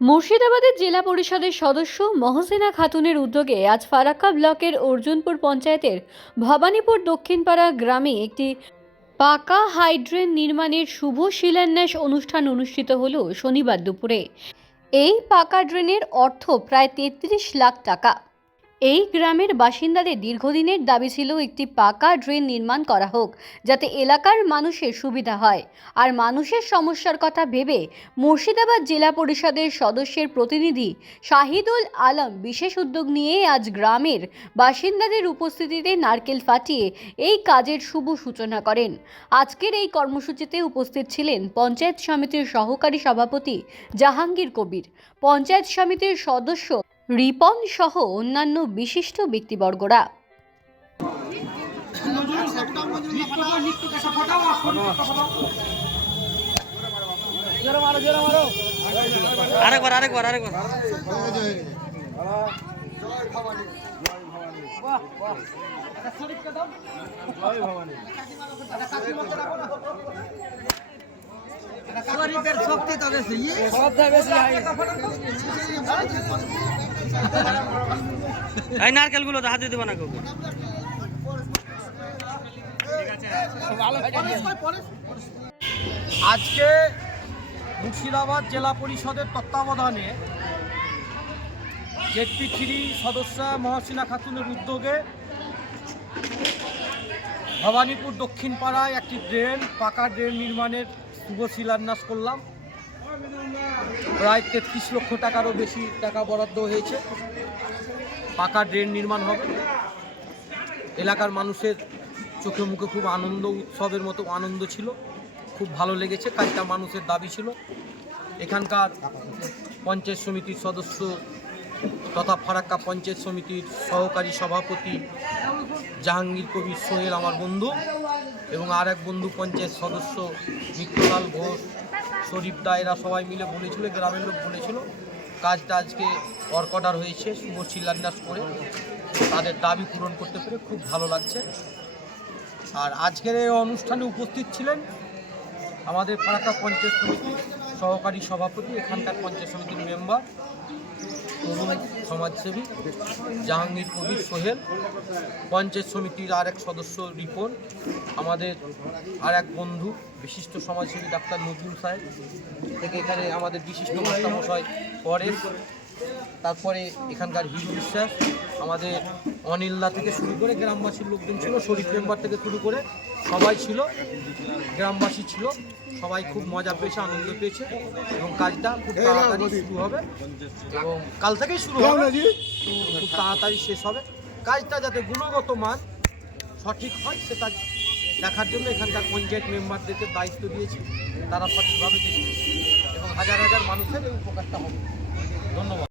মুর্শিদাবাদের জেলা পরিষদের সদস্য মহসেনা খাতুনের উদ্যোগে আজ ফারাক্কা ব্লকের অর্জুনপুর পঞ্চায়েতের ভবানীপুর দক্ষিণপাড়া গ্রামে একটি পাকা হাইড্রেন নির্মাণের শুভ শিলান্যাস অনুষ্ঠান অনুষ্ঠিত হল শনিবার দুপুরে। এই পাকা ড্রেনের অর্থ প্রায় তেত্রিশ লাখ টাকা। এই গ্রামের বাসিন্দাদের দীর্ঘদিনের দাবি ছিল একটি পাকা ড্রেন নির্মাণ করা হোক, যাতে এলাকার মানুষের সুবিধা হয়। আর মানুষের সমস্যার কথা ভেবে মুর্শিদাবাদ জেলা পরিষদের সদস্যের প্রতিনিধি শাহিদুল আলম বিশেষ উদ্যোগ নিয়ে আজ গ্রামের বাসিন্দাদের উপস্থিতিতে নারকেল ফাটিয়ে এই কাজের শুভ সূচনা করেন। আজকের এই কর্মসূচিতে উপস্থিত ছিলেন পঞ্চায়েত সমিতির সহকারী সভাপতি জাহাঙ্গীর কবির। পঞ্চায়েত সমিতির সদস্য রিপন সহ অন্যান্য বিশিষ্ট ব্যক্তিবর্গরা। আরেকবার আরেকবার আরেকবার। শক্তি তো বেশি এই নারকেলগুলো তো হাতে দেবো না কাউকে আজকে মুর্শিদাবাদ জেলা পরিষদের তত্ত্বাবধানে জেডপি থ্রি সদস্য মহসিনা খাতুনের উদ্যোগে ভবানীপুর দক্ষিণ পাড়ায় একটি ড্রেন, পাকা ড্রেন নির্মাণের শুভ শিলান্যাস করলাম। প্রায় তেত্রিশ লক্ষ টাকারও বেশি টাকা বরাদ্দ হয়েছে। পাকা ড্রেন নির্মাণ হবে। এলাকার মানুষের চোখে মুখে খুব আনন্দ, উৎসবের মতো আনন্দ ছিল। খুব ভালো লেগেছে, কাজটা মানুষের দাবি ছিল। এখানকার পঞ্চায়েত সমিতির সদস্য তথা ফারাক্কা পঞ্চায়েত সমিতির সহকারী সভাপতি জাহাঙ্গীর কবির সোহেল, আমার বন্ধু। এবং আর এক বন্ধু পঞ্চায়েত সদস্য মিত্রলাল ঘোষ, শরীফ দা, এরা সবাই মিলে বলেছিল, গ্রামের লোক বলেছিল, কাজটা আজকে অর্ডার হয়েছে শুভ শিলান্যাস করে। তাদের দাবি পূরণ করতে পেরে খুব ভালো লাগছে। আর আজকের এই অনুষ্ঠানে উপস্থিত ছিলেন আমাদের ফারাক্কা পঞ্চায়েত সমিতির সহকারী সভাপতি, এখানকার পঞ্চায়েত সমিতির মেম্বার সমাজসেবী জাহাঙ্গীর কবির সোহেল, পঞ্চায়েত সমিতির আর এক সদস্য রিপন, আমাদের আর এক বন্ধু, বিশিষ্ট সমাজসেবী ডাক্তার নজরুল সাহেব, থেকে এখানে আমাদের বিশিষ্ট মাস্টারমশাই পরেশ তারপরে এখানকার হিরু বিশ্বাস আমাদের অনিল্লা থেকে শুরু করে গ্রামবাসীর লোকজন ছিল শরীফ মেম্বার থেকে শুরু করে সবাই ছিল গ্রামবাসী ছিল সবাই খুব মজা পেয়েছে আনন্দ পেয়েছে এবং কাজটা খুব তাড়াতাড়ি শুরু হবে এবং কাল থেকেই শুরু হবে। খুব তাড়াতাড়ি শেষ হবে। কাজটা যাতে গুণগত মান সঠিক হয় সেটা দেখার জন্য এখানকার পঞ্চায়েত মেম্বারদেরকে দায়িত্ব দিয়েছি তারা সঠিকভাবে এবং হাজার হাজার মানুষের এই উপকারটা হবে। ধন্যবাদ।